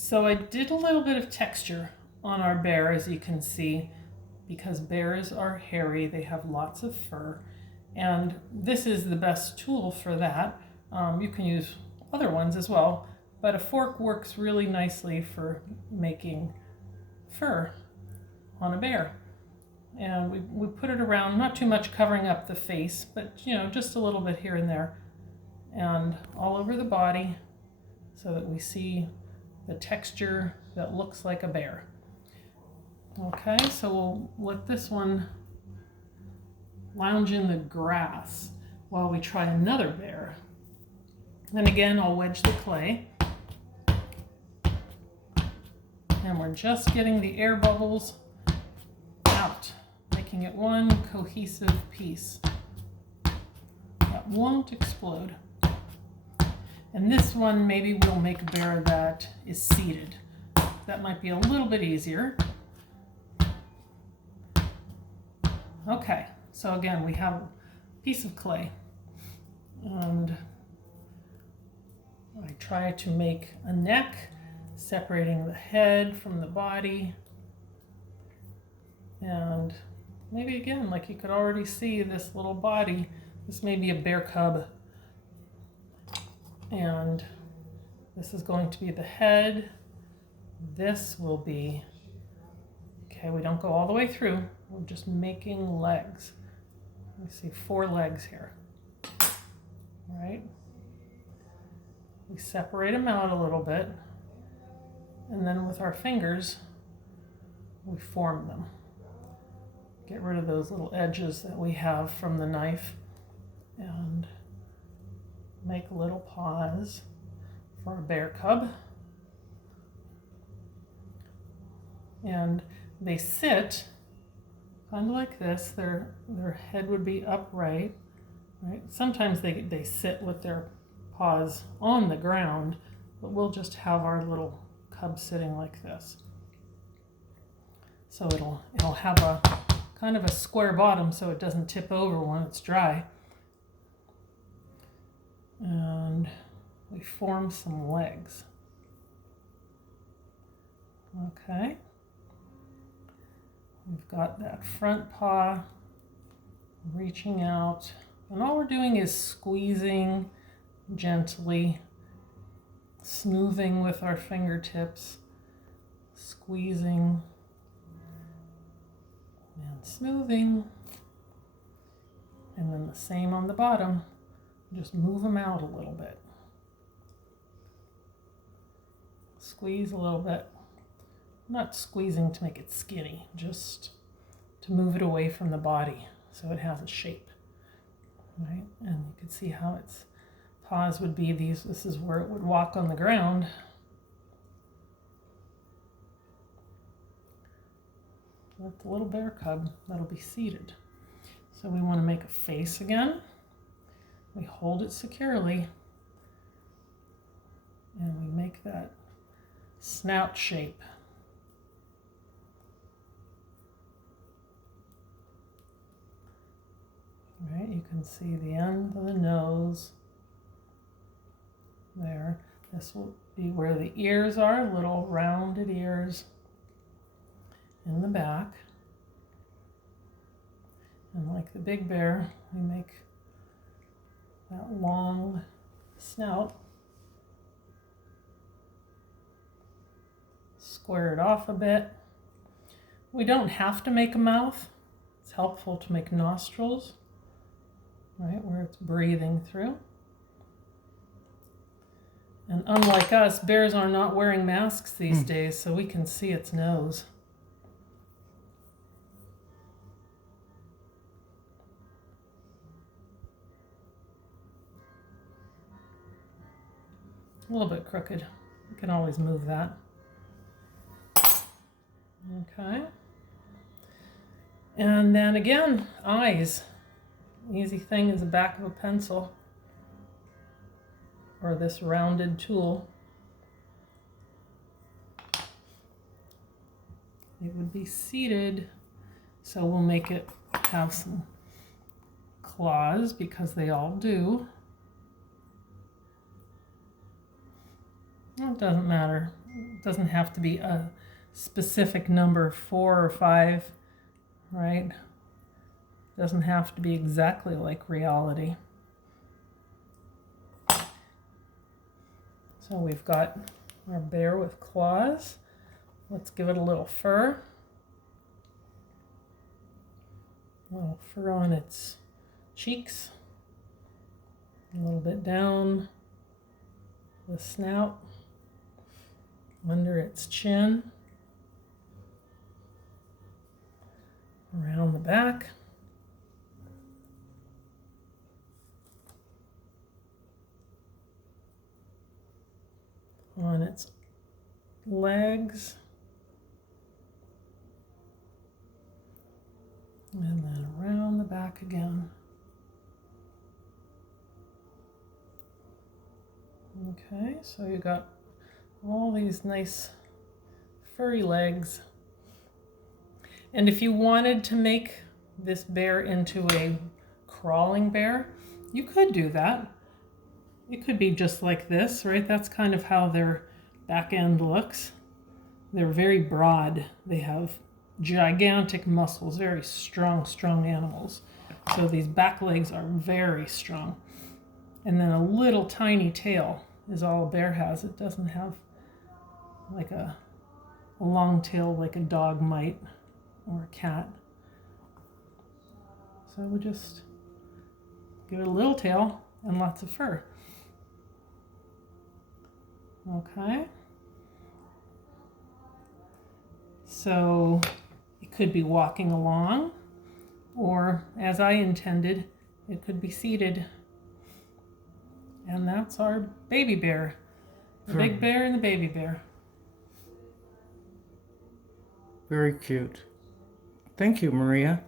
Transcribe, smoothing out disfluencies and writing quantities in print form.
So I did a little bit of texture on our bear, as you can see, because bears are hairy, they have lots of fur, and this is the best tool for that. You can use other ones as well, but a fork works really nicely for making fur on a bear. And we put it around, not too much covering up the face, but just a little bit here and there, and all over the body, so that we see the texture that looks like a bear. Okay, so we'll let this one lounge in the grass while we try another bear. And again, I'll wedge the clay. And we're just getting the air bubbles out, making it one cohesive piece that won't explode. And this one, maybe we'll make a bear that is seated. That might be a little bit easier. Okay, so again, we have a piece of clay. And I try to make a neck, separating the head from the body. And maybe again, like you could already see this little body. This may be a bear cub. And this is going to be the head. This will be, okay, we don't go all the way through. We're just making legs. You see 4 legs here. All right. We separate them out a little bit. And then with our fingers, we form them. Get rid of those little edges that we have from the knife. And make little paws for a bear cub. And they sit kind of like this. Their head would be upright, right? Sometimes they sit with their paws on the ground, but we'll just have our little cub sitting like this. So it'll have a kind of a square bottom so it doesn't tip over when it's dry. And we form some legs. Okay. We've got that front paw reaching out, and all we're doing is squeezing gently, smoothing with our fingertips, squeezing and smoothing, and then the same on the bottom. Just move them out a little bit. Squeeze a little bit. Not squeezing to make it skinny, just to move it away from the body so it has a shape. Right? And you can see how its paws would be these. This is where it would walk on the ground. With the little bear cub, that'll be seated. So we want to make a face again. We hold it securely, and we make that snout shape. Right, you can see the end of the nose there. This will be where the ears are, little rounded ears in the back. And like the big bear, we make that long snout. Square it off a bit. We don't have to make a mouth. It's helpful to make nostrils, right, where it's breathing through. And unlike us, bears are not wearing masks these days, so we can see its nose. A little bit crooked. You can always move that. Okay. And then again, eyes. Easy thing is the back of a pencil or this rounded tool. It would be seated, so we'll make it have some claws because they all do. It doesn't matter. It doesn't have to be a specific number, 4 or 5, right? Doesn't have to be exactly like reality. So we've got our bear with claws. Let's give it a little fur. A little fur on its cheeks. A little bit down the snout, under its chin, around the back. On its legs, and then around the back again. Okay, so you got all these nice furry legs. And if you wanted to make this bear into a crawling bear, you could do that. It could be just like this, right? That's kind of how their back end looks. They're very broad. They have gigantic muscles, very strong animals. So these back legs are very strong. And then a little tiny tail is all a bear has. It doesn't have like a long tail like a dog might or a cat. So we just give it a little tail and lots of fur. Okay. So it could be walking along, or as I intended, it could be seated. And that's our baby bear. The big bear and the baby bear. Very cute. Thank you, Maria.